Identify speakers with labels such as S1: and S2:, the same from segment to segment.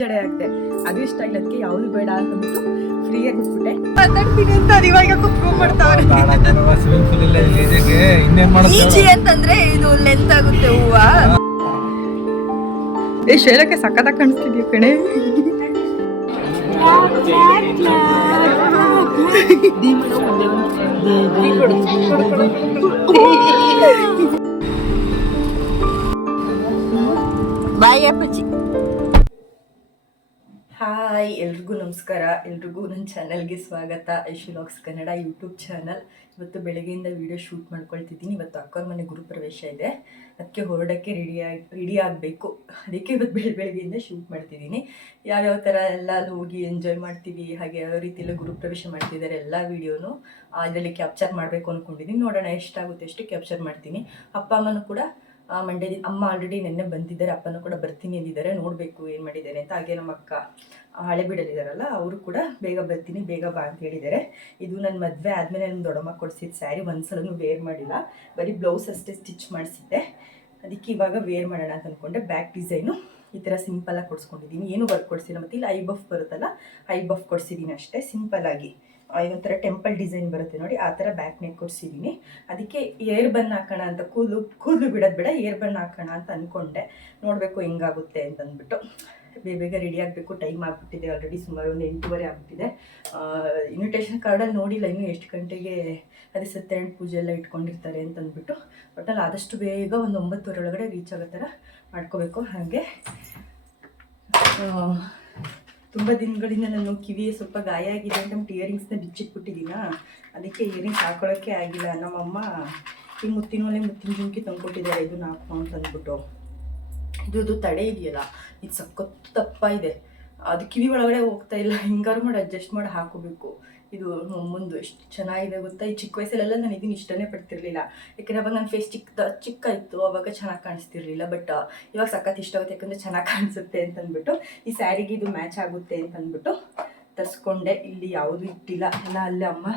S1: ಜಡೆ ಆಗ್ತೆ ಅದು ಇಷ್ಟ ಇಲ್ಲ ಅದಕ್ಕೆ ಯಾವ್ದು ಬೇಡ ಅಂತಂದ್ಬಿಟ್ಟು ಫ್ರೀಯಾಗಿ ಬಿಟ್ಬಿಟ್ಟೆ ಮಾತಾಡ್ತೀನಿ ಅಂತ ಅದು ಇವಾಗ ಕುತ್ಕೊಂಡ್ಬಿಡ್ತಾವ್ರೆ
S2: ಮಾಡ್ತಾವ್ರೆ.
S1: ಈಜಿ ಅಂತಂದ್ರೆ ಇದು ಲೆಂತ್ ಆಗುತ್ತೆ ಹೂವ. ಏ ಶೇಲಕ್ಕೆ ಸಖತ್ತಾಗಿ ಕಾಣಿಸ್ತಿದ್ಯಾ ಕಣೆ? ಬಾಯ್ ಅಪ್ಪಚ್ಚಿ ಹಾಯ್, ಎಲ್ರಿಗೂ ನಮಸ್ಕಾರ. ಎಲ್ರಿಗೂ ನನ್ನ ಚಾನಲ್ಗೆ ಸ್ವಾಗತ. ಐಶುಲಾಕ್ಸ್ ಕನ್ನಡ ಯೂಟ್ಯೂಬ್ ಚಾನಲ್. ಇವತ್ತು ಬೆಳಗ್ಗೆಯಿಂದ ವಿಡಿಯೋ ಶೂಟ್ ಮಾಡ್ಕೊಳ್ತಿದ್ದೀನಿ. ಇವತ್ತು ಅಕ್ಕವ್ರ ಮನೆ ಗುರುಪ್ರವೇಶ ಇದೆ. ಅದಕ್ಕೆ ಹೊರಡಕ್ಕೆ ರೆಡಿ ಆಗಿ ರೆಡಿ ಆಗಬೇಕು. ಅದಕ್ಕೆ ಇವತ್ತು ಬೆಳ, ಬೆಳಗ್ಗೆಯಿಂದ ಶೂಟ್ ಮಾಡ್ತಿದ್ದೀನಿ. ಯಾವ್ಯಾವ ಥರ ಎಲ್ಲ ಅಲ್ಲಿ ಹೋಗಿ ಎಂಜಾಯ್ ಮಾಡ್ತೀವಿ, ಹಾಗೆ ಯಾವ ರೀತಿ ಎಲ್ಲ ಗುರುಪ್ರವೇಶ ಮಾಡ್ತಿದ್ದಾರೆ ಎಲ್ಲ ವೀಡಿಯೋನು ಅದರಲ್ಲಿ ಕ್ಯಾಪ್ಚರ್ ಮಾಡಬೇಕು ಅಂದ್ಕೊಂಡಿದ್ದೀನಿ ನೋಡೋಣ ಎಷ್ಟಾಗುತ್ತೆ ಎಷ್ಟು ಕ್ಯಾಪ್ಚರ್ ಮಾಡ್ತೀನಿ. ಅಪ್ಪ, ಅಮ್ಮನೂ ಕೂಡ ಮಂಡ್ಯದ ಅಮ್ಮ ಆಲ್ರೆಡಿ ನಿನ್ನೆ ಬಂದಿದ್ದಾರೆ, ಅಪ್ಪನೂ ಕೂಡ ಬರ್ತೀನಿ ಅಂದಿದ್ದಾರೆ, ನೋಡಬೇಕು ಏನು ಮಾಡಿದ್ದಾರೆ ಅಂತ. ಹಾಗೆ ನಮ್ಮ ಅಕ್ಕ ಹಳೆ ಹಳೆಬೀಡಲ್ಲಿದ್ದಾರಲ್ಲ ಅವರು ಕೂಡ ಬೇಗ ಬರ್ತೀನಿ, ಬೇಗ ಬಾ ಅಂತ ಹೇಳಿದ್ದಾರೆ. ಇದು ನನ್ನ ಮದುವೆ ಆದಮೇಲೆ ನನ್ನ ದೊಡ್ಡಮ್ಮ ಕೊಡಿಸಿದ ಸ್ಯಾರಿ ಒಂದ್ಸಲನೂ ವೇರ್ ಮಾಡಿಲ್ಲ. ಬರೀ ಬ್ಲೌಸ್ ಅಷ್ಟೇ ಸ್ಟಿಚ್ ಮಾಡಿಸಿದ್ದೆ. ಅದಕ್ಕೆ ಇವಾಗ ವೇರ್ ಮಾಡೋಣ ಅಂತ ಅಂದ್ಕೊಂಡೆ ಬ್ಯಾಕ್ ಡಿಸೈನು ಈ ಥರ ಸಿಂಪಲಾಗಿ ಕೊಡಿಸ್ಕೊಂಡಿದ್ದೀನಿ ಏನು ವರ್ಕ್ ಕೊಡಿಸಿಲ್ಲ. ಮತ್ತು ಇಲ್ಲಿ ಐ ಬಫ್ ಬರುತ್ತಲ್ಲ ಐ ಬಫ್ ಕೊಡಿಸಿದ್ದೀನಿ ಅಷ್ಟೇ. ಸಿಂಪಲ್ಲಾಗಿ ಒಂಥರ ಟೆಂಪಲ್ ಡಿಸೈನ್ ಬರುತ್ತೆ ನೋಡಿ, ಆ ಥರ ಬ್ಯಾಕ್ ನೆಕ್ ಕೊಡಿಸಿದ್ದೀನಿ ಅದಕ್ಕೆ ಏರ್ ಬನ್ ಹಾಕೋಣ ಅಂತ ಕೂದಲು ಕೂದಲು ಬಿಡೋದು ಬೇಡ ಏರ್ ಬನ್ ಹಾಕೋಣ ಅಂತ ಅಂದ್ಕೊಂಡೆ ನೋಡಬೇಕು ಹೆಂಗಾಗುತ್ತೆ ಅಂತ ಅಂದ್ಬಿಟ್ಟು ಬೇಗ ಬೇಗ ರೆಡಿ ಆಗಬೇಕು ಟೈಮ್ ಆಗಿಬಿಟ್ಟಿದೆ ಆಲ್ರೆಡಿ ಸುಮಾರು ಒಂದು ಎಂಟೂವರೆ ಆಗಿಬಿಟ್ಟಿದೆ. ಇನ್ವಿಟೇಷನ್ ಕಾರ್ಡಲ್ಲಿ ನೋಡಿಲ್ಲ, ಇನ್ನೂ ಎಷ್ಟು ಗಂಟೆಗೆ ಅದೇ ಸತ್ಯನಾರಾಯಣ ಪೂಜೆ ಎಲ್ಲ ಇಟ್ಕೊಂಡಿರ್ತಾರೆ ಅಂತ ಅಂದ್ಬಿಟ್ಟು ಒಟ್ಟಲ್ಲಿ ಆದಷ್ಟು ಬೇಗ ಒಂದು ಒಂಬತ್ತುವರೆ ಒಳಗಡೆ ರೀಚ್ ಆಗೋ ಥರ ಮಾಡ್ಕೋಬೇಕು. ಹಾಗೆ ತುಂಬ ದಿನಗಳಿಂದ ನಾನು ಕಿವಿ ಸ್ವಲ್ಪ ಗಾಯ ಆಗಿದೆ ಅಂತ ನಮ್ಮ ಇಯರಿಂಗ್ಸ್ನ ಬಿಚ್ಚಿಟ್ಬಿಟ್ಟಿದ್ದೀನ? ಅದಕ್ಕೆ ಇಯರಿಂಗ್ಸ್ ಹಾಕೊಳ್ಳೋಕ್ಕೆ ಆಗಿಲ್ಲ. ನಮ್ಮಮ್ಮ ಈ ಮುತ್ತಿನ ಒಲೆ ಮುತ್ತಿನ ಜುಮ್ಕಿ ತಂದ್ಕೊಟ್ಟಿದ್ದಾರೆ. ಇದು ನಾಲ್ಕು ಅಂತ ಅಂದ್ಬಿಟ್ಟು. ಇದು ತಡೆ ಇದೆಯಲ್ಲ? ಇದು ಸಖತ್ತು ದಪ್ಪ ಇದೆ ಅದು ಕಿವಿ ಒಳಗಡೆ ಹೋಗ್ತಾ ಇಲ್ಲ. ಹಿಂಗಾರು ಮಾಡಿ ಅಡ್ಜಸ್ಟ್ ಮಾಡಿ ಹಾಕೋಬೇಕು. ಇದು ಮುಂದೆ ಎಷ್ಟು ಚೆನ್ನಾಗಿದೆ ಗೊತ್ತಾ? ಈ ಚಿಕ್ಕ ವಯಸ್ಸಲ್ಲೆಲ್ಲ ನಾನು ಇದನ್ನು ಇಷ್ಟನೇ ಪಡ್ತಿರ್ಲಿಲ್ಲ. ಯಾಕಂದ್ರೆ ಅವಾಗ ನನ್ನ ಫೇಸ್ ಚಿಕ್ಕ ಚಿಕ್ಕ ಇತ್ತು ಅವಾಗ ಚೆನ್ನಾಗಿ ಕಾಣಿಸ್ತಿರ್ಲಿಲ್ಲ. ಬಟ್ ಇವಾಗ ಸಖತ್ ಇಷ್ಟ ಆಗುತ್ತೆ. ಯಾಕಂದ್ರೆ ಚೆನ್ನಾಗಿ ಕಾಣಿಸುತ್ತೆ ಅಂತ ಅಂದ್ಬಿಟ್ಟು ಈ ಸ್ಯಾರಿಗೆ ಇದು ಮ್ಯಾಚ್ ಆಗುತ್ತೆ ಅಂತ ಅಂದ್ಬಿಟ್ಟು ತರಿಸ್ಕೊಂಡೆ. ಇಲ್ಲಿ ಯಾವುದು ಇಟ್ಟಿಲ್ಲ. ಎಲ್ಲ ಅಲ್ಲೇ ಅಮ್ಮ,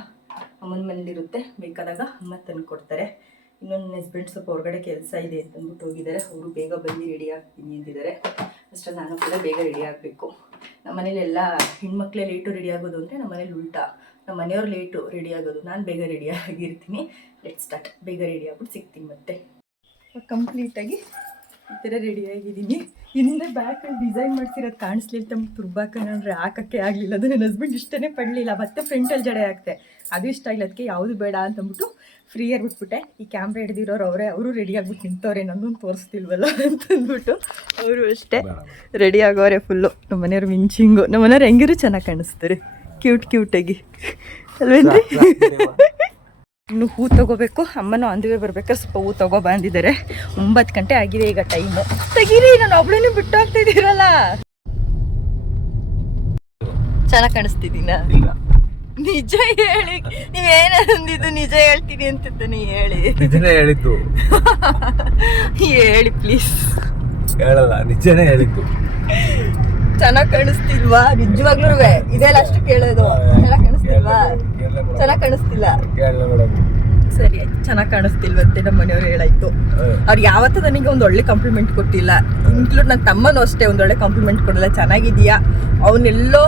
S1: ಅಮ್ಮನ ಮನೇಲಿರುತ್ತೆ ಬೇಕಾದಾಗ ಅಮ್ಮ ತಂದು ಕೊಡ್ತಾರೆ ಇನ್ನೊಂದು ನನ್ನ ಹಸ್ಬೆಂಡ್ ಸ್ವಲ್ಪ ಹೊರಗಡೆ ಕೆಲಸ ಇದೆ ಅಂತಂದ್ಬಿಟ್ಟು ಹೋಗಿದ್ದಾರೆ. ಅವರು ಬೇಗ ಬಂದು ರೆಡಿ ಆಗ್ತೀನಿ ಅಂತಿದ್ದಾರೆ. ಅಷ್ಟೇ ನಾನು ಕೂಡ ಬೇಗ ರೆಡಿ ಆಗಬೇಕು. ನಮ್ಮ ಮನೇಲಿ ಎಲ್ಲ ಹೆಣ್ಮಕ್ಳೇ ಲೇಟು ರೆಡಿ ಆಗೋದು ಅಂದರೆ ನಮ್ಮ ಮನೇಲಿ ಉಲ್ಟಾ. ನಮ್ಮ ಮನೆಯವ್ರು ಲೇಟು ರೆಡಿ ಆಗೋದು. ನಾನು ಬೇಗ ರೆಡಿ ಆಗಿರ್ತೀನಿ. ಲೆಟ್ ಸ್ಟಾರ್ಟ್ ಬೇಗ ರೆಡಿ ಆಗ್ಬಿಟ್ಟು ಸಿಗ್ತೀನಿ ಮತ್ತೆ. ಕಂಪ್ಲೀಟಾಗಿ ಈ ಥರ ರೆಡಿ ಆಗಿದ್ದೀನಿ. ಹಿಂದೆ ಬ್ಯಾಕಲ್ಲಿ ಡಿಸೈನ್ ಮಾಡ್ತಿರೋದು ಕಾಣಿಸ್ಲಿಲ್ಲ ತಮ್ಮ ತುರ್ಬಾಕ ಅಂದರೆ ಹಾಕಕ್ಕೆ ಆಗಲಿಲ್ಲ. ಅದು ನನ್ನ ಹಸ್ಬೆಂಡ್ ಇಷ್ಟನೇ ಪಡಲಿಲ್ಲ. ಮತ್ತೆ ಫ್ರೆಂಟಲ್ಲಿ ಜಡೆ ಹಾಕ್ತೆ. ಅದು ಇಷ್ಟ ಆಗಿಲ್ಲ ಅದಕ್ಕೆ ಯಾವುದು ಬೇಡ ಅಂತಂದ್ಬಿಟ್ಟು ಫ್ರೀಯಾಗಿ ಬಿಟ್ಬಿಟ್ಟೆ. ಈ ಕ್ಯಾಮ್ರಾ ಹಿಡಿದಿರೋರು ಅವರೇ ಅವರು ರೆಡಿ ಆಗ್ಬಿಟ್ಟು ನಿಂತವ್ರೆ ನನ್ನೊಂದು ತೋರಿಸ್ತಿಲ್ವಲ್ಲ ಅಂತಂದ್ಬಿಟ್ಟು ಅವರು ಅಷ್ಟೇ ರೆಡಿ ಆಗೋರೆ ಫುಲ್ಲು ನಮ್ಮ ಮನೆಯವ್ರು ಮಿಂಚಿಂಗು. ನಮ್ಮ ಮನೆಯವ್ರು ಹೆಂಗಿರು ಚೆನ್ನಾಗಿ ಕಾಣಿಸ್ತಾರೆ ಕ್ಯೂಟ್ ಕ್ಯೂಟಾಗಿ ಅಲ್ವೇನ್ರಿ? ಇನ್ನು ಹೂ ತಗೋಬೇಕು. ಅಮ್ಮನೂ ಅಂದಿವೆ ಬರಬೇಕು ಸ್ವಲ್ಪ ಹೂ ತಗೋ ಬಂದಿದ್ದಾರೆ ಒಂಬತ್ತು ಗಂಟೆ ಆಗಿದೆ ಈಗ ಟೈಮು ತೆಗೀರಿ ನಾನು ಒಬ್ಳೇನು ಬಿಟ್ಟು ಹೋಗ್ತಿದ್ದೀರಲ್ಲ ಚೆನ್ನಾಗಿ ಕಾಣಿಸ್ತಿದ್ದೀನ? ನಿಜ ಹೇಳಿ. ನೀವೇನ ಅಂದಿದ್ದು ನಿಜ ಹೇಳ್ತೀನಿ ಅಂತಿದ್ದ ನೀ ಹೇಳಿ.
S2: ನಿಜನೇ ಹೇಳಿದ್ದು.
S1: ಹೇಳಿ ಪ್ಲೀಸ್
S2: ಹೇಳಲ್ಲ ನಿಜನೇ ಹೇಳಿದ್ದು.
S1: ಚೆನ್ನಾಗಿ ಕಾಣಿಸ್ತಿಲ್ವಾ? ನಿಜವಾಗ್ಲೂ ಇದೆಲ್ಲ ಅಷ್ಟು ಕೇಳೋದು. ಚೆನ್ನಾಗಿ ಕಾಣಿಸ್ತಿಲ್ವಾ? ಚೆನ್ನಾಗಿ ಕಾಣಿಸ್ತಿಲ್ಲ.
S2: ಕೇಳಲ್ಲ ಮೇಡಮ್
S1: ಸರಿ ಚೆನ್ನಾಗಿ ಕಾಣಿಸ್ತಿಲ್ವಂತೆ ನಮ್ಮ ಮನೆಯವ್ರು ಹೇಳಾಯ್ತು ಅವ್ರು ಯಾವತ್ತೂ ನನಗೆ ಒಂದು ಒಳ್ಳೆ ಕಾಂಪ್ಲಿಮೆಂಟ್ ಕೊಟ್ಟಿಲ್ಲ. ಇನ್ಕ್ಲೂಡ್ ನನ್ನ ತಮ್ಮನೂ ಅಷ್ಟೇ ಒಂದು ಒಳ್ಳೆ ಕಾಂಪ್ಲಿಮೆಂಟ್ ಕೊಡಲ್ಲ ಚೆನ್ನಾಗಿದೆಯಾ ಅವನೆಲ್ಲೋ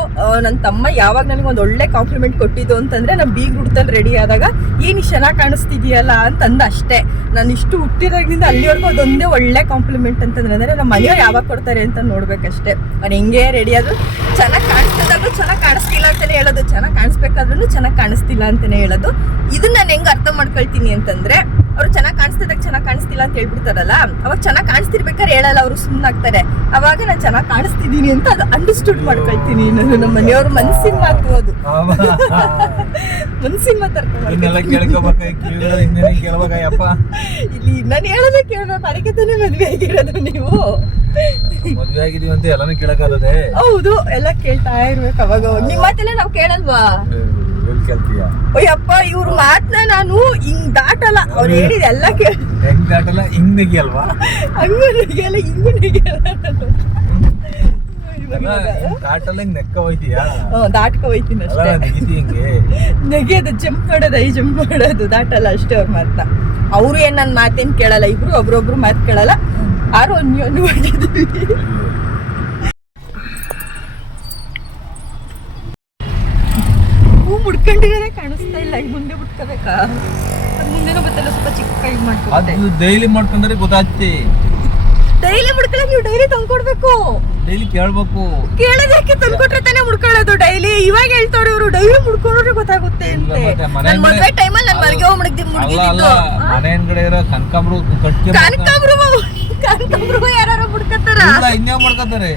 S1: ನನ್ನ ತಮ್ಮ ಯಾವಾಗ ನನಗೆ ಒಂದು ಒಳ್ಳೆ ಕಾಂಪ್ಲಿಮೆಂಟ್ ಕೊಟ್ಟಿದ್ದು ಅಂತಂದ್ರೆ ನಾನು ಬೀಗ್ ಹುಡ್ತಲ್ಲಿ ರೆಡಿ ಆದಾಗ ಏನು ಚೆನ್ನಾಗಿ ಕಾಣಿಸ್ತಿದೆಯಲ್ಲ? ಅಂತಂದ ಅಷ್ಟೇ. ನಾನು ಇಷ್ಟು ಹುಟ್ಟಿದಾಗಿಂದ ಅಲ್ಲಿವರೆಗೂ ಅದೊಂದೇ ಒಳ್ಳೆ ಕಾಂಪ್ಲಿಮೆಂಟ್ ಅಂತಂದ್ರೆ ಅಂದರೆ ನಮ್ಮ ಮನೆಯವ್ರು ಯಾವಾಗ ಕೊಡ್ತಾರೆ ಅಂತ ನೋಡ್ಬೇಕಷ್ಟೇ. ಅವ್ನು ಹೆಂಗೆ ರೆಡಿ ಆದ್ರು ಚೆನ್ನಾಗಿ ಕಾಣಿಸ್ತಿದ್ದಾಗೂ ಚೆನ್ನಾಗಿ ಕಾಣಿಸ್ತಿಲ್ಲ ಅಂತಲೇ ಹೇಳೋದು. ಚೆನ್ನಾಗಿ ಕಾಣಿಸ್ಬೇಕಾದ್ರೂ ಚೆನ್ನಾಗಿ ಕಾಣಿಸ್ತಿಲ್ಲ ಅಂತಲೇ ಹೇಳೋದು. ಇದನ್ನ ನಾನು ಹೆಂಗೆ ಅರ್ಥ ಮಾಡ್ಕೊಳ್ತೀನಿ ಅಂತಂದ್ರೆ ಅವ್ರು ಚೆನ್ನಾಗಿ ಕಾಣಿಸ್ತಿದಾಗ ಚೆನ್ನಾಗಿ ಕಾಣಿಸ್ತಿಲ್ಲ ಅಂತ ಹೇಳ್ಬಿಡ್ತಾರಲ್ಲ ಅವಾಗ ಚೆನ್ನಾಗಿ ಕಾಣಿಸ್ತಿರ್ಬೇಕಾದ್ರೆ ಹೇಳಲ್ಲ ಅವರು ಸುಮ್ಮನಾಗ್ತಾರೆ ಅವಾಗ ನಾನು ಚೆನ್ನಾಗಿ ಕಾಣಿಸ್ತಿದ್ದೀನಿ ಅಂತ ಅದು ಅಂಡರ್ಸ್ಟುಡ್ ಮಾಡ್ಕೊಳ್ತೀನಿ ನಾನು ನಮ್ಮ ಮನೆಯವ್ರ ಮನ್ಸಿನ ಮಾತು ಅದು. ಮನ್ಸಿನ ಮಾತು ಅರ್ಥ
S2: ಇನ್ನೆಲ್ಲ
S1: ಮಾಡ್ಕೊಳ್ತೀನಿ.
S2: ಕೇಳ್ಕೊಬೇಕಾಗಿ ಕಿವಿಗಳು ಇನ್ನೇನೆ ಕೇಳ್ಬೇಕಾಯಪ್ಪ
S1: ಇಲ್ಲಿ ನಾನು ಹೇಳೋದೇ ಕೇಳ್ಬೇಕು ಅದಕ್ಕೆ ತಾನೇ ಮದ್ವೆ ಆಗಿರೋದು ನೀವು?
S2: ಮದ್ವೆ ಆಗಿದೀವಿ ಅಂತ ಎಲ್ಲಾನು ಕೇಳಕ್ಕಾಗದೆ.
S1: ಹೌದು ಎಲ್ಲ ಕೇಳ್ತಾ ಇರ್ಬೇಕು ಅವಾಗ ನಿಮ್ಮ ನಿಮ್ ಮಾತೆಲ್ಲ ನಾವ್ ಕೇಳಲ್ವಾ?
S2: ಕೇಳ್ತೀಯ?
S1: ಅಯ್ಯಪ್ಪ ಇವ್ರ ಮಾತನ್ನ ನಾನು ಹಿಂಗ್ ದಾಟಲ್ಲ. ಅವ್ರು ಹೇಳಿದ ಎಲ್ಲ ಕೇಳ
S2: ಹೆಂಗ್ ದಾಟಲ್ಲ? ಹಿಂಗ್ ನೆಗಿಯಲ್ವಾ?
S1: ಹಂಗೂ ನೆಗೆಯಲ್ಲ ಹಿಂಗೂ ನೆಗೆಯಲ್ಲ.
S2: ದಾಟಲ್ಲ ಹಿಂಗ್ ನೆಕ್ಕ ಹೋಯ್ತೀಯಾ?
S1: ದಾಟ್ಕೊ ಹೋಯ್ತೀನಿ ಅಷ್ಟೇ.
S2: ಹಿಂಗೆ?
S1: ನೆಗೆಯೋದು ಜಂಪ್ ಮಾಡೋದು ಐ ಜಂಪ್ ಮಾಡೋದು ದಾಟಲ್ಲ ಅಷ್ಟೇ ಅವ್ರ ಮಾತನ್ನ ಅವರು ಏನ್ ನನ್ನ ಮಾತೇನ್ ಕೇಳಲ್ಲ ಇಬ್ರು ಒಬ್ರೊಬ್ರು ಮಾತು ಕೇಳಲ್ಲ. ಆರು ಅನ್ಯೋನ್ಯವಾಗಿದ್ದೀವಿ ಈಗ ಮುಂದೆ ಮುಟ್ಕೋಬೇಕಾ ಅದ್ ಮುಂದೆನೂ ಗೊತ್ತಲ್ಲ ಸ್ವಲ್ಪ ಚಿಕ್ಕ ಕೈ ಮಾಡ್ಕೊತೆ
S2: ಅದು ಡೈಲಿ ಮಾಡ್ಕೊಂಡ್ರೆ ಗೊತ್ತಾಗ್ತಿ.
S1: ಡೈಲಿ ನೀವು ಡೈಲಿ ತಂದ್ಕೊಡ್ಬೇಕು.
S2: ಡೈಲಿ ಕೇಳ್ಬೇಕು.
S1: ಕೇಳೋದಕ್ಕೆ ತಂದ್ಕೊಟ್ರೆ ತಾನೇ ಮುಡ್ಕೊಳ್ಳೋದು ಡೈಲಿ ಇವಾಗ ಹೇಳ್ತಾರೆ ಇವರು ಡೈಲಿ ಮುಡ್ಕೊಂಡ್ರೆ ಗೊತ್ತಾಗುತ್ತೆ ಅಂತೆ. ಮದ್ವೆ ಟೈಮಲ್ಲಿ ನಾನು ಮಲಗಿ ಹೋಗಿ ಮುಡ್ಗಿ ಮುಡ್ಗಿದ್ದು
S2: ಮನೆ ಹಿಂದ್ಗಡೆ ಇರೋ ಕನಕಾಂಬ್ರು ಕಟ್ಕೆ
S1: ಕನಕಾಂಬ್ರು ಯಾರು ಮುಡ್ಕತ್ತಾರ?
S2: ಮಾಡ್ಕೊತಾರೆ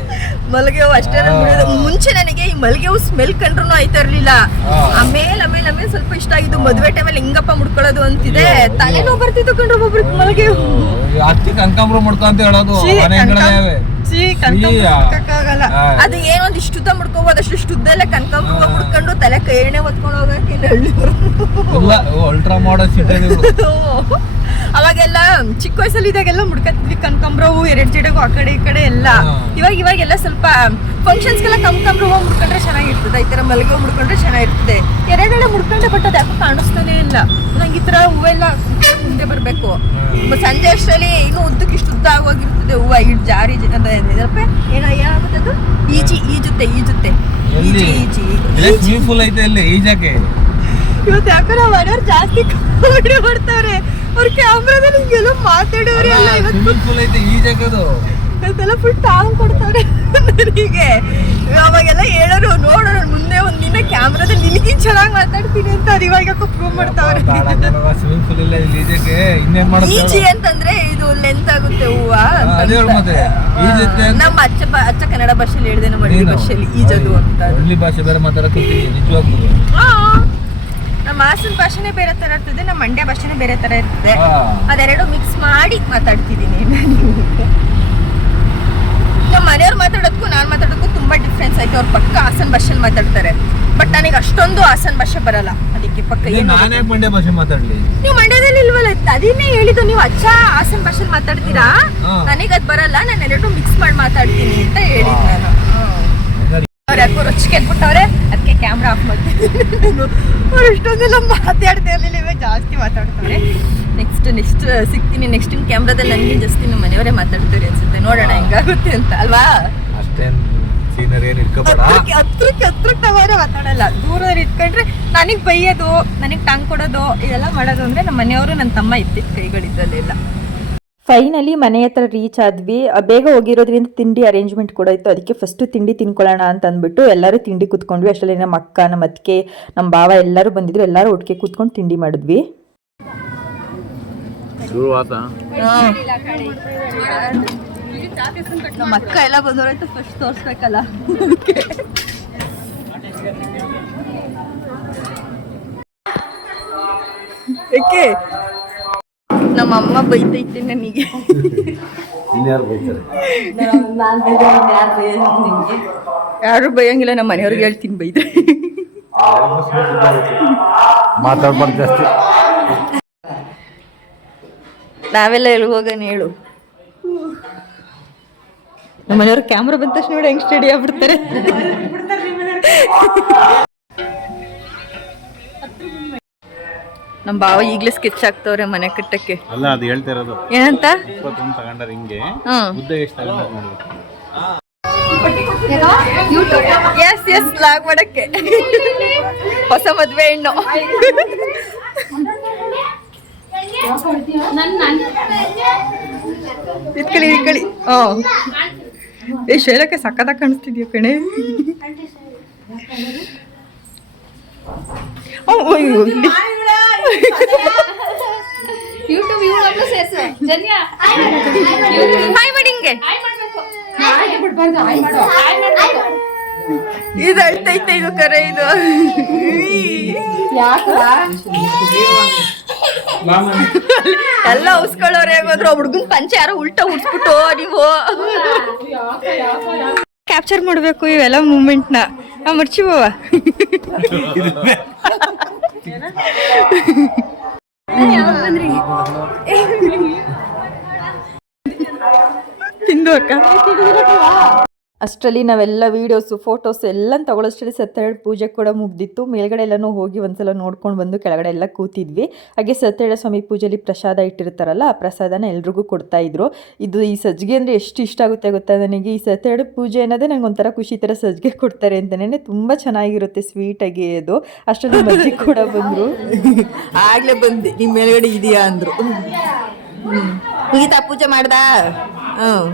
S1: ಮಲ್ಗೆ ಅಷ್ಟೇ ಮುಂಚೆ ನನಗೆ ಈ ಮಲ್ಗೆ ಹೂವು ಸ್ಮೆಲ್ ಕಂಡ್ರು ಆಯ್ತಾ ಇರ್ಲಿಲ್ಲ. ಆಮೇಲೆ ಆಮೇಲೆ ಆಮೇಲೆ ಸ್ವಲ್ಪ ಇಷ್ಟ ಆಗಿದ್ದು ಮದ್ವೆ ಟೈಮಲ್ಲಿ ಹಿಂಗಪ್ಪ ಮುಡ್ಕೊಳ್ಳೋದು ಅಂತಿದೆ. ತಲೆನೋವು ಬರ್ತಿತ್ತು ಕಂಡ್ರು ಒಬ್ಬರಿಗೆ ಮಲ್ಗೆ ಹೂವು
S2: ಅಕ್ಕಿ ಕನಕಾಂಬ್ರ ಮಾಡ್ಕೊ ಅಂತ ಹೇಳೋದು
S1: ಮುಡ್ಕಕ್ಕಾಗಲ್ಲ.
S2: ಆ.
S1: ಅದು ಏನೊಂದು ಇಷ್ಟುದ್ದ ಮುಡ್ಕೋಬಹುದು ಅಷ್ಟು ಇಷ್ಟುದ್ದೆಲ್ಲ ಕನಕಾಂಬ್ರ ಹೂವು ಮುಡ್ಕೊಂಡು ತಲೆ ಕೈ ಎಣ್ಣೆ ಹೊತ್ಕೊಂಡು ಹೋಗಕ್ಕೆ
S2: ಅಲ್ಟ್ರಾ ಸಿಟಿ
S1: ಅವಾಗೆಲ್ಲ ಚಿಕ್ಕ ವಯಸ್ಸಲ್ಲಿ ಇದಾಗೆಲ್ಲ ಮುಡ್ಕತ್ತಿದ್ವಿ ಕನಕಾಂಬ್ರ ಹೂವು ಎರಡು ಜಿಡಗು ಆ ಕಡೆ ಈ ಕಡೆ ಎಲ್ಲ.
S2: ಹಾ.
S1: ಇವಾಗ ಇವಾಗೆಲ್ಲ ಸ್ವಲ್ಪ ಫಂಕ್ಷನ್ಸ್ಗೆಲ್ಲ ಕನ್ಕಂಬ್ರ ಹೂವು ಮುಡ್ಕೊಂಡ್ರೆ ಚೆನ್ನಾಗಿರ್ತದೆ. ಈ ತರ ಮಲ್ಲಿಗೆ ಹೂವು ಮುಡ್ಕೊಂಡ್ರೆ ಚೆನ್ನಾಗಿರ್ತದೆ. ಎರಡೆಡೆ ಮುಡ್ಕೊಂಡೆ ಬಟ್ ಅದು ಯಾಕೋ ಕಾಣಿಸ್ತಾನೆ ಇಲ್ಲ. ನಂಗೆ ಈ ತರ ಹೂವೆಲ್ಲ ಮುಂದೆ ಬರಬೇಕು. ಸಂಜೆ ಅಷ್ಟರಲ್ಲಿ ಈಗ ಉದ್ದಕ್ಕೆ ಇಷ್ಟು ಉದ್ದ ಆಗೋಗಿರ್ತದೆ. ಹೂವು ಇಟ್ಟು ಜಾರಿ ಅಂದ್ರೆ ಏನೋ ಏನಾಗುತ್ತೆ ಅದು ಈಜಿ ಈಜುತ್ತೆ ಈಜುತ್ತೆ. ಈಜಿ ಈಜಿ
S2: ಪೂಲ್ ಐತೆ ಇಲ್ಲಿ ಈಜಕ್ಕೆ
S1: ಇವತ್ತು ಯಾಕೋ ನಮ್ಮ ಮನೆಯವ್ರು ಜಾಸ್ತಿ ಕಾಮಿಡಿ ಮಾಡ್ತಾವ್ರೆ ಅವ್ರ ಕ್ಯಾಮ್ರಾದಲ್ಲಿ ಹಿಂಗೆಲ್ಲ ಮಾತಾಡೋರೆ ಎಲ್ಲ ಇವತ್ತು.
S2: ಪೂಲ್ ಐತೆ ಈಜಕ್ಕೆ ಅದು
S1: ಇವತ್ತೆಲ್ಲ ಫುಲ್ ಟಾಂಗ್ ಕೊಡ್ತಾರೆ. ನನಗೆ. ಅವಾಗೆಲ್ಲ ಹೇಳೋರು ನೋಡೋಣ ಮುಂದೆ ಒಂದು ದಿನ ಕ್ಯಾಮ್ರಾದಲ್ಲಿ ನಿನಗೆ ಚೆನ್ನಾಗಿ ಮಾತಾಡ್ತೀನಿ ಅಂತ ಅದು ಇವಾಗ ಪ್ರೂವ್ ಮಾಡ್ತಾವ್ರೆ ಈಜಿ ಅಂತಂದ್ರೆ ಇದು ಲೆಂತ್ ಆಗುತ್ತೆ ಹೂವ. ನಮ್ಮ ಅಚ್ಚ ಅಚ್ಚ ಕನ್ನಡ ಭಾಷೆಯಲ್ಲಿ ಹೇಳಿದೆ ನಮ್ಮ ಹಳ್ಳಿ ಭಾಷೆಯಲ್ಲಿ ಈಜದು ಅಂತ.
S2: ಭಾಷೆ ಬೇರೆ ಮಾತಾಡಕ್ಕೆ
S1: ನಮ್ಮ ಹಾಸನ ಭಾಷೆನೇ ಬೇರೆ ತರ ಇರ್ತದೆ ನಮ್ಮ ಮಂಡ್ಯ ಭಾಷೆನೇ ಬೇರೆ ತರ ಇರ್ತದೆ. ಅದೆರಡು ಮಿಕ್ಸ್ ಮಾಡಿ ಮಾತಾಡ್ತಿದ್ದೀನಿ ನಾನು. ನಮ್ಮ ಮನೆಯವ್ರು ಮಾತಾಡೋದಕ್ಕೂ ನಾನು ಮಾತಾಡೋದಕ್ಕೂ ತುಂಬಾ ಡಿಫ್ರೆನ್ಸ್ ಐತೆ ಅವ್ರ ಪಕ್ಕ ಹಾಸನ ಭಾಷೆಲಿ ಮಾತಾಡ್ತಾರೆ. ಬಟ್ ನನಗೆ ಅಷ್ಟೊಂದು ಹಾಸನ ಭಾಷೆ ಬರಲ್ಲ. ಅದಕ್ಕೆ ಪಕ್ಕ ಏನು
S2: ನಾನೇ ಮಂಡ್ಯ ಭಾಷೆ ಮಾತಾಡ್ಲಿ?
S1: ನೀವು ಮಂಡ್ಯದಲ್ಲಿ ಇಲ್ವಲ್ಲ? ಅದನ್ನೇ ಹೇಳಿದ್ದು ನೀವು ಅಚ್ಚ ಹಾಸನ ಭಾಷೆಲಿ ಮಾತಾಡ್ತೀರಾ. ನನಗೆ ಅದು ಬರಲ್ಲ ನಾನು ಎರಡು ಮಿಕ್ಸ್ ಮಾಡಿ ಮಾತಾಡ್ತೀನಿ ಅಂತ ಹೇಳಿದ್ ನಾನು. ಅವ್ರು ಯಾಕೋ ರೊಚ್ಚಿಗೆ ಬಿಟ್ಟವ್ರೆ ಕ್ಯಾಮ್ರಾ ಆಫ್ ಮಾಡ್ತೀನಿ ಅವ್ರು ಇಷ್ಟೊಂದೆಲ್ಲ ಮಾತಾಡ್ತಾ ಇರಲಿಲ್ಲ ಇವಾಗ ಜಾಸ್ತಿ ಮಾತಾಡ್ತಾರೆ. ನೆಕ್ಸ್ಟ್ ನೆಕ್ಸ್ಟ್ ಸಿಗ್ತೀನಿ. ನೆಕ್ಸ್ಟ್ ಕ್ಯಾಮ್ರಾದಲ್ಲಿ ನನಗೆ ಜಾಸ್ತಿ ನಮ್ಮ ಮನೆಯವರೇ ಮಾತಾಡ್ತಾರೆ ಅನ್ಸುತ್ತೆ. ನೋಡೋಣ ಹೆಂಗಾಗುತ್ತೆ ಅಂತ ಅಲ್ವಾ?
S2: ಅಷ್ಟೇನ್ ಸೀನರಿ ಏನ್ ಇಟ್ಕೋಬೇಡ.
S1: ಹತ್ರಕ್ಕೆ ಹತ್ರಕ್ಕೆ ಹತ್ರಕ್ಕೆ ನಾವೇ ಮಾತಾಡಲ್ಲ. ದೂರದಲ್ಲಿ ಇಟ್ಕೊಂಡ್ರೆ ನನಗೆ ಬೈಯೋದು ನನಗೆ ಟಂಗ್ ಕೊಡೋದು ಇದೆಲ್ಲ ಮಾಡೋದು ಅಂದರೆ ನಮ್ಮ ಮನೆಯವರು ನನ್ನ ತಮ್ಮ ಇತ್ತಿತ್ತು ಕೈಗಳಿದ್ದಲ್ಲೆಲ್ಲ.
S3: ಫೈನಲಿ ಮನೆ ಹತ್ರ ರೀಚ್ ಆದ್ವಿ. ಬೇಗ ಹೋಗಿರೋದ್ರಿಂದ ತಿಂಡಿ ಅರೇಂಜ್ಮೆಂಟ್ ಕೂಡ ಇತ್ತು. ಅದಕ್ಕೆ ಫಸ್ಟ್ ತಿಂಡಿ ತಿನ್ಕೊಳ್ಳೋಣ ಅಂತ ಅಂದ್ಬಿಟ್ಟು ಎಲ್ಲರೂ ತಿಂಡಿ ಕೂತ್ಕೊಂಡ್ವಿ. ಅಷ್ಟರಲ್ಲಿ ನಮ್ಮ ಅಕ್ಕ ನಮ್ಮ ಅತ್ತಿಗೆ ನಮ್ಮ ಭಾವ ಎಲ್ಲರೂ ಬಂದಿದ್ರು. ಎಲ್ಲರೂ ಒಟ್ಟಿಗೆ ಕೂತ್ಕೊಂಡು ತಿಂಡಿ ಮಾಡಿದ್ವಿ.
S1: ನಮ್ಮ ಅಕ್ಕ ಎಲ್ಲ ಬಂದವರಾಯ್ತು ಫಸ್ಟ್ ತೋರಿಸ್ಬೇಕಲ್ಲ. ಏಕೆ? ನಮ್ಮ ಅಮ್ಮ ಬೈತೈತೆ ನನಗೆ. ಯಾರು ಬೈಯಂಗಿಲ್ಲ ನಮ್ಮ ಮನೆಯವ್ರಿಗೆ ಹೇಳ್ತೀನಿ ಬೈದ್ರೆ.
S2: ಮಾತಾಡ್ಬಾರ್ದು ಜಾಸ್ತಿ.
S1: ನಾವೆಲ್ಲ ಎಲ್ಲಿ ಹೋಗೋಣ ಹೇಳು. ನಮ್ಮ ಮನೆಯವ್ರು ಕ್ಯಾಮ್ರಾ ಬಂದ ತಕ್ಷಣ ನೋಡಿ ಹೆಂಗ್ ಸ್ಟಡಿ ಆಗ್ಬಿಡ್ತಾರೆ ನಮ್ಮ ಭಾವ ಈಗ್ಲೇ ಸ್ಕೆಚ್ ಆಗ್ತವ್ರೆ ಮನೆ ಕಟ್ಟಕ್ಕೆ.
S4: ಅಲ್ಲ ಅದು ಹೇಳ್ತಾ ಇರೋದು.
S1: ಏನಂತ?
S4: ಇಪ್ಪತ್ತೊಂದು ತಗೊಂಡ್ರೆ ಹಿಂಗೆ. ಉದ್ದ ಎಷ್ಟು
S1: ಎಸ್ ಎಸ್ ಲಾಗ್ ಮಾಡಕ್ಕೆ. ಹೊಸ ಮದ್ವೆ ಹೆಣ್ಣು. ಇಟ್ಕೊಳ್ಳಿ ಇಟ್ಕೊಳ್ಳಿ ಹಾ ಏ ಶೈಲಕ್ಕೆ ಸಕ್ಕತ್ತಾಗಿ ಕಾಣಿಸ್ತಿದ್ಯಾ ಕಣೆ.
S5: ಯೂಟ್ಯೂಬ್ ಯೂಟ್ಯೂಬ್ಲು ಸೇರ್ಸು. ಜನ್ಯ.
S1: ಹಾಯ್ ಮಾಡಿ ಹಿಂಗೆ.
S5: ಹಾಯ್ ಬಿಡ್ಬಾರ್ದು ಹಾಯ್ ಮಾಡು ಹಾಯ್ ಮಾಡ್ಬೇಕು.
S1: ಇದು ಅಳ್ತೈತೆ ಇದು ಕರೆ ಇದು? ಎಲ್ಲ ಉಸ್ಕೊಳ್ಳೋರು ಹೇಗೋದ್ರು ಹುಡುಗನ್ ಪಂಚೆ ಯಾರೋ ಉಲ್ಟಾ ಉಡ್ಸ್ಬಿಟ್ಟು ನೀವು. ಕ್ಯಾಪ್ಚರ್ ಮಾಡಬೇಕು ಇವೆಲ್ಲ ಮೂಮೆಂಟ್ನ ಮರ್ಚಿ ಬಾವ ತಿಂದು ಅಕ್ಕ ಅಷ್ಟರಲ್ಲಿ ನಾವೆಲ್ಲ ವೀಡಿಯೋಸು ಫೋಟೋಸ್ ಎಲ್ಲ ತಗೊಳ್ಳೋಷ್ಟರಲ್ಲಿ ಸತ್ಯನಾರಾಯಣ ಪೂಜೆ ಕೂಡ ಮುಗ್ದಿತ್ತು. ಮೇಲ್ಗಡೆ ಎಲ್ಲನೂ ಹೋಗಿ ಒಂದ್ಸಲ ನೋಡ್ಕೊಂಡು ಬಂದು ಕೆಳಗಡೆ ಎಲ್ಲ ಕೂತಿದ್ವಿ. ಹಾಗೆ ಸತ್ಯನಾರಾಯಣ ಸ್ವಾಮಿ ಪೂಜೆಯಲ್ಲಿ ಪ್ರಸಾದ ಇಟ್ಟಿರ್ತಾರಲ್ಲ, ಆ ಪ್ರಸಾದನ ಎಲ್ರಿಗೂ ಕೊಡ್ತಾ ಇದ್ರು. ಇದು ಈ ಸಜ್ಜಿಗೆ ಅಂದರೆ ಎಷ್ಟು ಇಷ್ಟ ಆಗುತ್ತೆ ಗೊತ್ತಾ ನನಗೆ? ಈ ಸತ್ಯನಾರಾಯಣ ಪೂಜೆ ಅನ್ನೋದೇ ನಂಗೆ ಒಂಥರ ಖುಷಿ ಥರ ಸಜ್ಜಿಗೆ ಕೊಡ್ತಾರೆ ಅಂತಲೇ ತುಂಬ ಚೆನ್ನಾಗಿರುತ್ತೆ ಸ್ವೀಟಾಗಿ ಅದು. ಅಷ್ಟರಲ್ಲಿ ಮಜ್ಜಿ ಕೂಡ ಬಂದರು.
S6: ಆಗಲೇ ಬಂದು. ನಿಮ್ಮ ಮೇಲ್ಗಡೆ ಇದೆಯಾ ಅಂದರು. ಹ್ಞೂ ಪೂಜೆ ಮಾಡ್ದಾ? ಹ್ಮ್.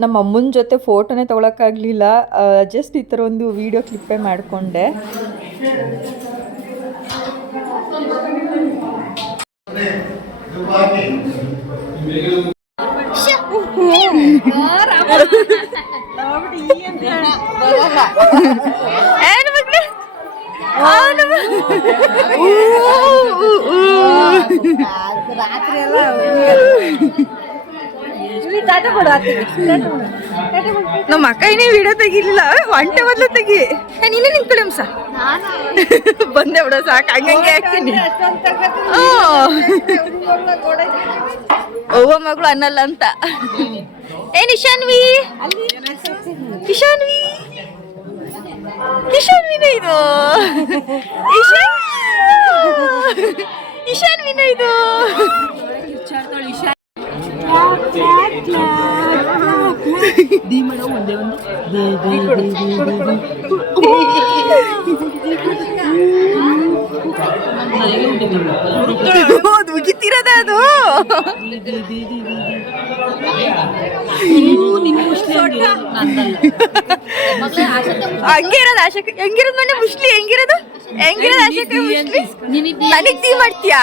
S1: ನಮ್ಮ ಅಮ್ಮನ ಜೊತೆ ಫೋಟೋನೇ ತೊಗೊಳಕ್ಕಾಗಲಿಲ್ಲ ಜಸ್ಟ್ ಈ ಥರ ಒಂದು ವಿಡಿಯೋ ಕ್ಲಿಪ್ಪೇ ಮಾಡಿಕೊಂಡೆ ನಮ್ಮ ಅಕ್ಕ ಏನೇ ವಿಡಿಯೋ ತೆಗಿಲಿಲ್ಲ. ಒಂಟೆ ಮೊದ್ಲು ತೆಗಿ. ನೀನೇ ನಿಂತ್ಕೊಳ್ಳಿ ಅಂಸ ಬಂದೆ ಬಿಡೋ ಸಾಕು. ಹಂಗಂಗೆ ಹಾಕ್ತೀನಿ. ಅವ್ವ ಮಗಳು ಅನ್ನಲ್ಲ ಅಂತ. ಏನ್ ಇಶಾನ್ವಿ ಇಶಾನ್ವಿ ಇಶಾನ್ವಿನ ಇದು. ಇಶಾನ್ ಇಶಾನ್ವಿನ ಇದು. ಹೌದು ಮುಗಿತಿರೋದ ಅದು ಹಂಗೆ ಇರೋದು ಹೆಂಗಿರೋದು ಮನೆ ಮುಸ್ಲಿ? ಹೆಂಗಿರೋದು? ಹೆಂಗಿರೋದು ಆಶಕ್ ಮುಸ್ಲಿ? ನನಗ್ ಟೀ ಮಾಡ್ತೀಯಾ?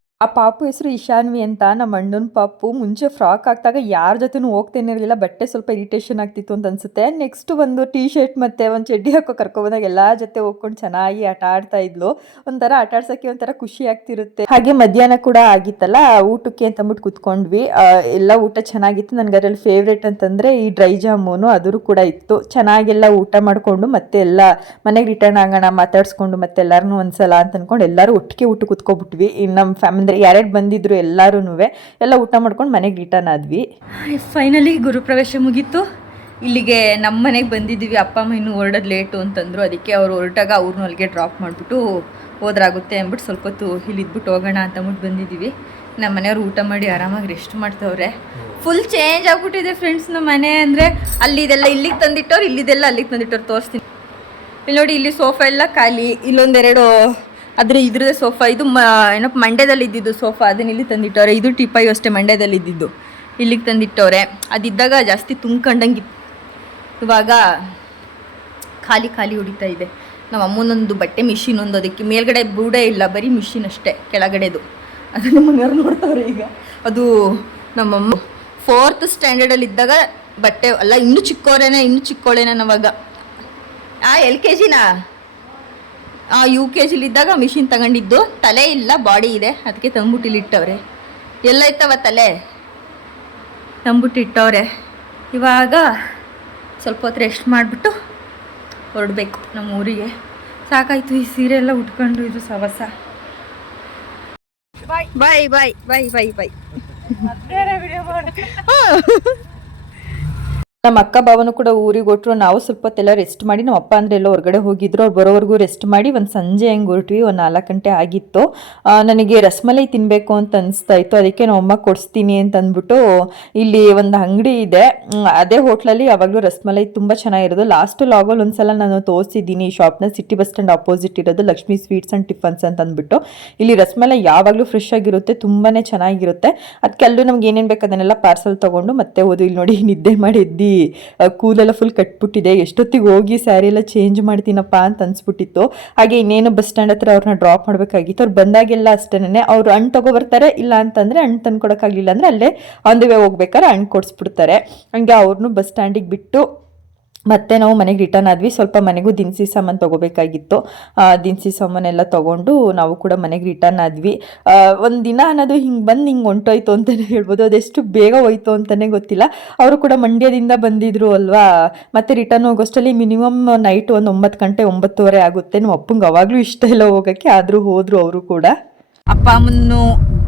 S1: ಆ ಪಾಪು ಹೆಸರು ಇಶಾನ್ವಿ ಅಂತ ನಮ್ಮ ಅಣ್ಣನ ಪಾಪು ಮುಂಚೆ ಫ್ರಾಕ್ ಹಾಕ್ದಾಗ ಯಾರ ಜೊತೆನೂ ಹೋಗ್ತೇನೆ ಇರಲಿಲ್ಲ, ಬಟ್ಟೆ ಸ್ವಲ್ಪ ಇರಿಟೇಷನ್ ಆಗ್ತಿತ್ತು ಅಂತ ಅನ್ಸುತ್ತೆ. ನೆಕ್ಸ್ಟ್ ಒಂದು ಟೀ ಶರ್ಟ್ ಮತ್ತೆ ಒಂದು ಚಡ್ಡಿ ಹಾಕೋ ಕರ್ಕೊಬಂದಾಗ ಎಲ್ಲ ಜೊತೆ ಹೋಗ್ಕೊಂಡು ಚೆನ್ನಾಗಿ ಆಟ ಆಡ್ತಾ ಇದ್ಲು. ಒಂಥರ ಆಟ ಆಡ್ಸೋಕ್ಕೆ ಒಂಥರ ಖುಷಿ ಆಗ್ತಿರುತ್ತೆ. ಹಾಗೆ ಮಧ್ಯಾಹ್ನ ಕೂಡ ಆಗಿತ್ತಲ್ಲ ಊಟಕ್ಕೆ ಅಂತ ಅಂದ್ಬಿಟ್ಟು ಕುತ್ಕೊಂಡ್ವಿ. ಎಲ್ಲ ಊಟ ಚೆನ್ನಾಗಿತ್ತು. ನನಗೆ ಅದರಲ್ಲಿ ಫೇವ್ರೇಟ್ ಅಂತಂದರೆ ಈ ಡ್ರೈ ಜಾಮೂನು ಅದರ ಕೂಡ ಇತ್ತು. ಚೆನ್ನಾಗೆಲ್ಲ ಊಟ ಮಾಡಿಕೊಂಡು ಮತ್ತೆ ಎಲ್ಲ ಮನೆಗೆ ರಿಟರ್ನ್ ಆಗೋಣ, ಮಾತಾಡ್ಸ್ಕೊಂಡು ಮತ್ತೆ ಎಲ್ಲರೂ ಒಂದ್ಸಲ ಅಂತ ಅನ್ಕೊಂಡು ಎಲ್ಲರೂ ಒಟ್ಟಿಗೆ ಊಟ ಕುತ್ಕೊಬಿಟ್ವಿ. ನಮ್ಮ ಫ್ಯಾಮಿಲಿ ಯಾರ್ಯಾರು ಬಂದಿದ್ರು ಎಲ್ಲರೂ ಎಲ್ಲ ಊಟ ಮಾಡ್ಕೊಂಡು ಮನೆಗೆ ರಿಟರ್ನ್ ಆದ್ವಿ. ಫೈನಲಿ ಗುರುಪ್ರವೇಶ ಮುಗೀತು. ಇಲ್ಲಿಗೆ ನಮ್ಮ ಮನೆಗೆ ಬಂದಿದ್ದೀವಿ. ಅಪ್ಪ ಅಮ್ಮ ಇನ್ನೂ ಹೊರಡೋದು ಲೇಟು ಅಂತಂದರು. ಅದಕ್ಕೆ ಅವ್ರು ಹೊರಟಾಗ ಅವ್ರನ್ನ ಅಲ್ಲಿಗೆ ಡ್ರಾಪ್ ಮಾಡಿಬಿಟ್ಟು ಹೋದ್ರಾಗುತ್ತೆ ಅಂದ್ಬಿಟ್ಟು ಸ್ವಲ್ಪ ಹೊತ್ತು ಇಲ್ಲಿ ಇದ್ಬಿಟ್ಟು ಹೋಗೋಣ ಅಂತ ಅಂದ್ಬಿಟ್ಟು ಬಂದಿದ್ದೀವಿ. ನಮ್ಮ ಮನೆಯವ್ರು ಊಟ ಮಾಡಿ ಆರಾಮಾಗಿ ರೆಸ್ಟ್ ಮಾಡ್ತವ್ರೆ. ಫುಲ್ ಚೇಂಜ್ ಆಗ್ಬಿಟ್ಟಿದೆ ಫ್ರೆಂಡ್ಸ್ ನಮ್ಮ ಮನೆ ಅಂದರೆ ಅಲ್ಲಿ ಇದೆಲ್ಲ ಇಲ್ಲಿಗೆ ತಂದಿಟ್ಟವ್ರು, ಇಲ್ಲಿದೆಲ್ಲ ಅಲ್ಲಿಗೆ ತಂದಿಟ್ಟವ್ರು. ತೋರಿಸ್ತೀನಿ. ಇಲ್ಲಿ ನೋಡಿ, ಇಲ್ಲಿ ಸೋಫಾ ಎಲ್ಲ ಖಾಲಿ. ಇಲ್ಲೊಂದೆರಡು ಅದ್ರ ಇದ್ರದೇ ಸೋಫಾ, ಇದು ಮ ಏನಪ್ಪ ಮಂಡ್ಯದಲ್ಲಿ ಇದ್ದಿದ್ದು ಸೋಫಾ, ಅದನ್ನ ಇಲ್ಲಿ ತಂದಿಟ್ಟವ್ರೆ. ಇದು ಟಿಪಾಯು ಅಷ್ಟೇ ಮಂಡ್ಯದಲ್ಲಿ ಇದ್ದಿದ್ದು. ಇಲ್ಲಿಗೆ ತಂದಿಟ್ಟವ್ರೆ. ಅದಿದ್ದಾಗ ಜಾಸ್ತಿ ತುಂಬ್ಕೊಂಡಂಗಿತ್ತು ಇವಾಗ ಖಾಲಿ ಖಾಲಿ ಹೊಡಿತಾ ಇದೆ. ನಮ್ಮ ಅಮ್ಮನೊಂದು ಬಟ್ಟೆ ಮಿಷಿನ್ ಒಂದು ಅದಕ್ಕೆ. ಮೇಲ್ಗಡೆ ಬೂಡೇ ಇಲ್ಲ, ಬರೀ ಮಿಷಿನ್ ಅಷ್ಟೇ, ಕೆಳಗಡೆದು. ಅದನ್ನು ಮನೆಯವ್ರು ನೋಡ್ತಾವ್ರೆ ಈಗ. ಅದು ನಮ್ಮಮ್ಮ ಫೋರ್ತ್ ಸ್ಟ್ಯಾಂಡರ್ಡಲ್ಲಿ ಇದ್ದಾಗ ಬಟ್ಟೆ ಅಲ್ಲ, ಇನ್ನೂ ಚಿಕ್ಕವರೇನೆ ಇನ್ನೂ ಚಿಕ್ಕವಳೇನೆ ಅವಾಗ ಆ ಎಲ್ ಕೆ ಜಿನಾ ಯು ಕೆ ಜಿಲಿದ್ದಾಗ ಮಿಷಿನ್ ತಗೊಂಡಿದ್ದು. ತಲೆ ಇಲ್ಲ ಬಾಡಿ ಇದೆ. ಅದಕ್ಕೆ ತಂಬುಟ್ಟಿಲಿ ಇಟ್ಟವ್ರೆ. ಎಲ್ಲ ಇತ್ತವ ತಲೆ? ತಂಬುಟ್ಟು ಇಟ್ಟವ್ರೆ. ಇವಾಗ ಸ್ವಲ್ಪ ಹೊತ್ತು ರೆಸ್ಟ್ ಮಾಡಿಬಿಟ್ಟು ಹೊರಡ್ಬೇಕು ನಮ್ಮ ಊರಿಗೆ ಸಾಕಾಯ್ತು ಈ ಸೀರೆ ಎಲ್ಲ ಉಟ್ಕೊಂಡು ಇದು ಸವಸ. ಬಾಯ್ ಬಾಯ್ ಬಾಯ್ ಬಾಯ್ ಬಾಯ್ ಬಾಯ್ ನಮ್ಮ ಅಕ್ಕ ಭಾವನು ಕೂಡ ಊರಿಗೆ ಕೊಟ್ಟರು ನಾವು ಸ್ವಲ್ಪ ಹೊತ್ತೆಲ್ಲ ರೆಸ್ಟ್ ಮಾಡಿ ನಮ್ಮ ಅಪ್ಪ ಅಂದ್ರೆ ಎಲ್ಲ ಹೊರಗಡೆ ಹೋಗಿದ್ರು. ಅವ್ರು ಬರೋವರೆಗೂ ರೆಸ್ಟ್ ಮಾಡಿ ಒಂದು ಸಂಜೆ ಹೆಂಗೆ ಹೊರಟ್ವಿ. ಒಂದು ನಾಲ್ಕು ಗಂಟೆ ಆಗಿತ್ತು. ನನಗೆ ರಸಮಲೈ ತಿನ್ನಬೇಕು ಅಂತ ಅನಿಸ್ತಾ ಇತ್ತು. ಅದಕ್ಕೆ ನಮ್ಮ ಅಮ್ಮ ಕೊಡಿಸ್ತೀನಿ ಅಂತ ಅಂದ್ಬಿಟ್ಟು ಇಲ್ಲಿ ಒಂದು ಅಂಗಡಿ ಇದೆ. ಅದೇ ಹೋಟ್ಲಲ್ಲಿ ಯಾವಾಗಲೂ ರಸಮಲೈ ತುಂಬ ಚೆನ್ನಾಗಿರೋದು. ಲಾಸ್ಟ್ ಲಾಗಲ್ಲಿ ಒಂದ್ಸಲ ನಾನು ತೋರಿಸಿದ್ದೀನಿ. ಈ ಶಾಪ್ನ ಸಿಟಿ ಬಸ್ ಸ್ಟ್ಯಾಂಡ್ ಅಪೋಸಿಟ್ ಇರೋದು. ಲಕ್ಷ್ಮೀ ಸ್ವೀಟ್ಸ್ ಆ್ಯಂಡ್ ಟಿಫನ್ಸ್ ಅಂತ ಅಂದ್ಬಿಟ್ಟು. ಇಲ್ಲಿ ರಸಮಲೈ ಯಾವಾಗಲೂ ಫ್ರೆಶ್ ಆಗಿರುತ್ತೆ. ತುಂಬಾ ಚೆನ್ನಾಗಿರುತ್ತೆ. ಅದಕ್ಕೆ ಅಲ್ಲೂ ನಮ್ಗೆ ಏನೇನು ಬೇಕು ಅದನ್ನೆಲ್ಲ ಪಾರ್ಸಲ್ ತೊಗೊಂಡು ಮತ್ತೆ ಓದು. ಇಲ್ಲಿ ನೋಡಿ ನಿದ್ದೆ ಮಾಡಿ ಎದ್ದು. ಆ, ಕೂದಲೆಲ್ಲ ಫುಲ್ ಕಟ್ಬಿಟ್ಟಿದೆ. ಎಷ್ಟೊತ್ತಿಗೆ ಹೋಗಿ ಸ್ಯಾರಿ ಎಲ್ಲ ಚೇಂಜ್ ಮಾಡ್ತೀನಪ್ಪ ಅಂತ ಅನ್ಸ್ಬಿಟ್ಟಿತ್ತು. ಹಾಗೆ ಇನ್ನೇನು ಬಸ್ ಸ್ಟ್ಯಾಂಡ್ ಹತ್ರ ಅವ್ರನ್ನ ಡ್ರಾಪ್ ಮಾಡಬೇಕಾಗಿತ್ತು. ಅವ್ರು ಬಂದಾಗೆಲ್ಲ ಅಷ್ಟೇನೆ. ಅವ್ರು ಹಣ್ಣು ತಗೊಬರ್ತಾರೆ ಇಲ್ಲ ಅಂತಂದರೆ ಹಣ್ಣು ತಂದು ಕೊಡೋಕ್ಕಾಗಲಿಲ್ಲ ಅಂದರೆ ಅಲ್ಲೇ ಆನ್ ವೇ ಹೋಗ್ಬೇಕಾದ್ರೆ ಹಣ್ಣು ಕೊಡಿಸ್ಬಿಡ್ತಾರೆ. ಹಂಗೆ ಅವ್ರನ್ನೂ ಬಸ್ ಸ್ಟ್ಯಾಂಡಿಗೆ ಬಿಟ್ಟು ಮತ್ತೆ ನಾವು ಮನೆಗೆ ರಿಟರ್ನ್ ಆದ್ವಿ. ಸ್ವಲ್ಪ ಮನೆಗೂ ದಿನಸಿ ಸಾಮಾನು ತೊಗೋಬೇಕಾಗಿತ್ತು. ದಿನಸಿ ಸಾಮಾನೆಲ್ಲ ತೊಗೊಂಡು ನಾವು ಕೂಡ ಮನೆಗೆ ರಿಟರ್ನ್ ಆದ್ವಿ. ಒಂದು ದಿನ ಅನ್ನೋದು ಹಿಂಗೆ ಬಂದು ಹಿಂಗೆ ಹೊಂಟೋಯ್ತು ಅಂತಲೇ ಹೇಳ್ಬೋದು. ಅದೆಷ್ಟು ಬೇಗ ಹೋಯ್ತು ಅಂತಲೇ ಗೊತ್ತಿಲ್ಲ. ಅವರು ಕೂಡ ಮಂಡ್ಯದಿಂದ ಬಂದಿದ್ರು ಅಲ್ವಾ? ಮತ್ತೆ ರಿಟರ್ನ್ ಹೋಗೋಷ್ಟರಲ್ಲಿ ಮಿನಿಮಮ್ ನೈಟ್ ಒಂದು ಒಂಬತ್ತು ಗಂಟೆ, ಒಂಬತ್ತುವರೆ ಆಗುತ್ತೆ. ನಮ್ಮ ಅಪ್ಪಂಗೆ ಅವಾಗಲೂ ಇಷ್ಟ ಇಲ್ಲ ಹೋಗೋಕ್ಕೆ. ಆದರೂ ಹೋದರು ಅವರು ಕೂಡ. ಅಪ್ಪ ಅಮ್ಮನ್ನು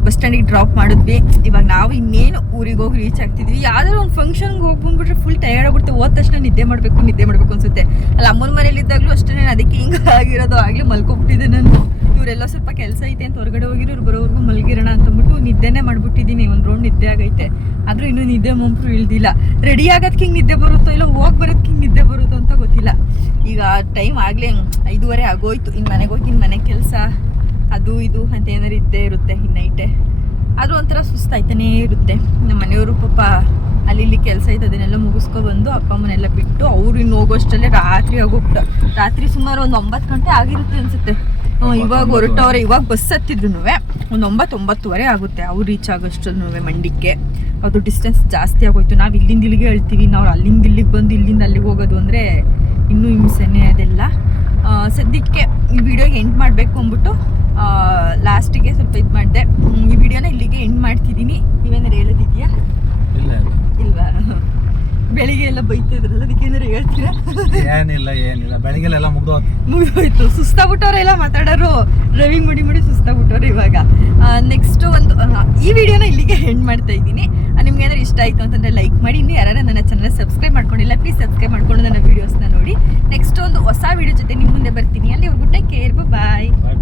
S1: ಬಸ್ ಸ್ಟ್ಯಾಂಡಿಗೆ ಡ್ರಾಪ್ ಮಾಡಿದ್ವಿ. ಇವಾಗ ನಾವು ಇನ್ನೇನು ಊರಿಗೆ ಹೋಗಿ ರೀಚ್ ಆಗ್ತಿದ್ವಿ. ಯಾವ್ದಾದ್ರು ಒಂದು ಫಂಕ್ಷನ್ಗೆ ಹೋಗಿ ಬಂದ್ಬಿಟ್ರೆ ಫುಲ್ ಟಯರ್ಡ್ ಆಗ್ಬಿಡ್ತು. ಹೋದ ತಕ್ಷಣ ನಿದ್ದೆ ಮಾಡಬೇಕು ನಿದ್ದೆ ಮಾಡಬೇಕು ಅನ್ಸುತ್ತೆ. ಅಲ್ಲ, ಅಮ್ಮನ ಮನೇಲಿ ಇದ್ದಾಗಲೂ ಅಷ್ಟೇ ನಾನು ಅದಕ್ಕೆ ಹಿಂಗೆ ಆಗಿರೋದು ಆಗಲೇ ಮಲ್ಕೊಬಿಟ್ಟಿದ್ದೆ ನಾನು. ಇವರೆಲ್ಲ ಸ್ವಲ್ಪ ಕೆಲಸ ಐತೆ ಅಂತ ಹೊರಗಡೆ ಹೋಗಿರೋರು ಬರೋವರೆಗೂ ಮಲ್ಗಿರೋಣ ಅಂತಂದ್ಬಿಟ್ಟು ನಿದ್ದೆನೇ ಮಾಡ್ಬಿಟ್ಟಿದ್ದೀನಿ. ಒಂದು ರೌಂಡ್ ನಿದ್ದೆ ಆಗೈತೆ. ಆದರೂ ಇನ್ನೂ ನಿದ್ದೆ ಮಂಪ್ರು ಇಳ್ದಿಲ್ಲ ರೆಡಿ ಆಗೋದಕ್ಕೆ ಹಿಂಗೆ ನಿದ್ದೆ ಬರುತ್ತೋ ಇಲ್ಲ ಹೋಗಿ ಬರೋದಕ್ಕೆ ಹಿಂಗೆ ನಿದ್ದೆ ಬರುತ್ತೋ ಅಂತ ಗೊತ್ತಿಲ್ಲ. ಈಗ ಟೈಮ್ ಆಗಲೇ ಐದೂವರೆ ಆಗೋಯ್ತು. ಇನ್ನು ಮನೆಗೆ ಹೋಗಿ ಇನ್ನು ಮನೆ ಕೆಲಸ. ಅದು ಇದು ಅಂತ ಏನಾರು ಇದ್ದೇ ಇರುತ್ತೆ ಇನ್ನು ನೈಟೆ. ಆದರೂ ಒಂಥರ ಸುಸ್ತಾಯ್ತಾನೇ ಇರುತ್ತೆ. ನಮ್ಮ ಮನೆಯವರು ಪಾಪ ಅಲ್ಲಿ ಇಲ್ಲಿ ಕೆಲಸ ಐತೆ ಅದನ್ನೆಲ್ಲ ಮುಗಿಸ್ಕೊ ಬಂದು ಅಪ್ಪ ಅಮ್ಮನೆಲ್ಲ ಬಿಟ್ಟು ಅವ್ರು ಇನ್ನು ಹೋಗೋಷ್ಟಲ್ಲೇ ರಾತ್ರಿ ಆಗೋಗ್ಬಿಟ್ಟು. ರಾತ್ರಿ ಸುಮಾರು ಒಂದು ಒಂಬತ್ತು ಗಂಟೆ ಆಗಿರುತ್ತೆ ಅನ್ಸುತ್ತೆ. ಇವಾಗ ಹೊರಟವ್ರೆ ಇವಾಗ ಬಸ್ ಹತ್ತಿದ್ರು ಒಂದು ಒಂಬತ್ತು ಒಂಬತ್ತುವರೆ ಆಗುತ್ತೆ ಅವ್ರು ರೀಚ್ ಆಗೋಷ್ಟನ್ನು ಮಂಡಿಕ್ಕೆ ಅದು ಡಿಸ್ಟೆನ್ಸ್ ಜಾಸ್ತಿ ಆಗೋಯ್ತು. ನಾವು ಇಲ್ಲಿಂದ ಇಲ್ಲಿಗೆ ಹೇಳ್ತೀವಿ ನಾವು ಅಲ್ಲಿಂದ ಇಲ್ಲಿಗೆ ಬಂದು ಇಲ್ಲಿಂದ ಅಲ್ಲಿಗೆ ಹೋಗೋದು ಅಂದರೆ ಇನ್ನೂ ಹಿಂಸೆನೇ ಅದೆಲ್ಲ. ಸದ್ಯಕ್ಕೆ ಈ ವಿಡಿಯೋಗೆ ಎಂಡ್ ಮಾಡಬೇಕು ಅಂದ್ಬಿಟ್ಟು ಲಾಸ್ಟಿಗೆ ಸ್ವಲ್ಪ ಇದು ಮಾಡಿದೆ. ಈ ವಿಡಿಯೋನ ಇಲ್ಲಿಗೆ ಎಂಡ್ ಮಾಡ್ತಿದ್ದೀನಿ. ನೀವೇನಾರು ಹೇಳೋದಿದೆಯಾ?
S2: ಇಲ್ಲ
S1: ಇಲ್ವಾ? ಬೆಳಿಗ್ಗೆ ಎಲ್ಲ ಬೈತಿದ್ರಲ್ಲ ಹೇಳ್ತೀರಾ?
S2: ಏನಿಲ್ಲ ಏನಿಲ್ಲ. ಬೆಳಗ್ಗೆಲ್ಲ ಮುಗ್ದು
S1: ಮುಗಿದೋಯ್ತು. ಸುಸ್ತಾಗ್ಬಿಟ್ಟವ್ರೆ ಎಲ್ಲ ಮಾತಾಡೋರು. ಡ್ರೈವಿಂಗ್ ಮಾಡಿ ಮಾಡಿ ಸುಸ್ತಾಗ್ಬಿಟ್ಟವ್ರೆ ಇವಾಗ. ನೆಕ್ಸ್ಟ್ ಒಂದು ಈ ವಿಡಿಯೋನ ಇಲ್ಲಿಗೆ ಎಂಡ್ ಮಾಡ್ತಾ ಇದ್ದೀನಿ. ನಿಮ್ಗೆ ಏನಾದ್ರು ಇಷ್ಟ ಆಯಿತು ಅಂತಂದರೆ ಲೈಕ್ ಮಾಡಿ. ಇನ್ನು ಯಾರು ನನ್ನ ಚಾನಲ್ ಸಬ್ಸ್ಕ್ರೈಬ್ ಮಾಡ್ಕೊಂಡಿಲ್ಲ ಪ್ಲೀಸ್ ಸಬ್ಸ್ಕ್ರೈಬ್ ಮಾಡ್ಕೊಂಡು ನನ್ನ ವಿಡಿಯೋಸ್ನ ನೋಡಿ. ನೆಕ್ಸ್ಟ್ ಒಂದು ಹೊಸ ವಿಡಿಯೋ ಜೊತೆ ನಿಮ್ಮ ಮುಂದೆ ಬರ್ತೀನಿ. ಅಲ್ಲಿವರೆಗೂ ಟೇಕ್ ಕೇರ್
S2: ಬಾಯ್ ಬಾಯ್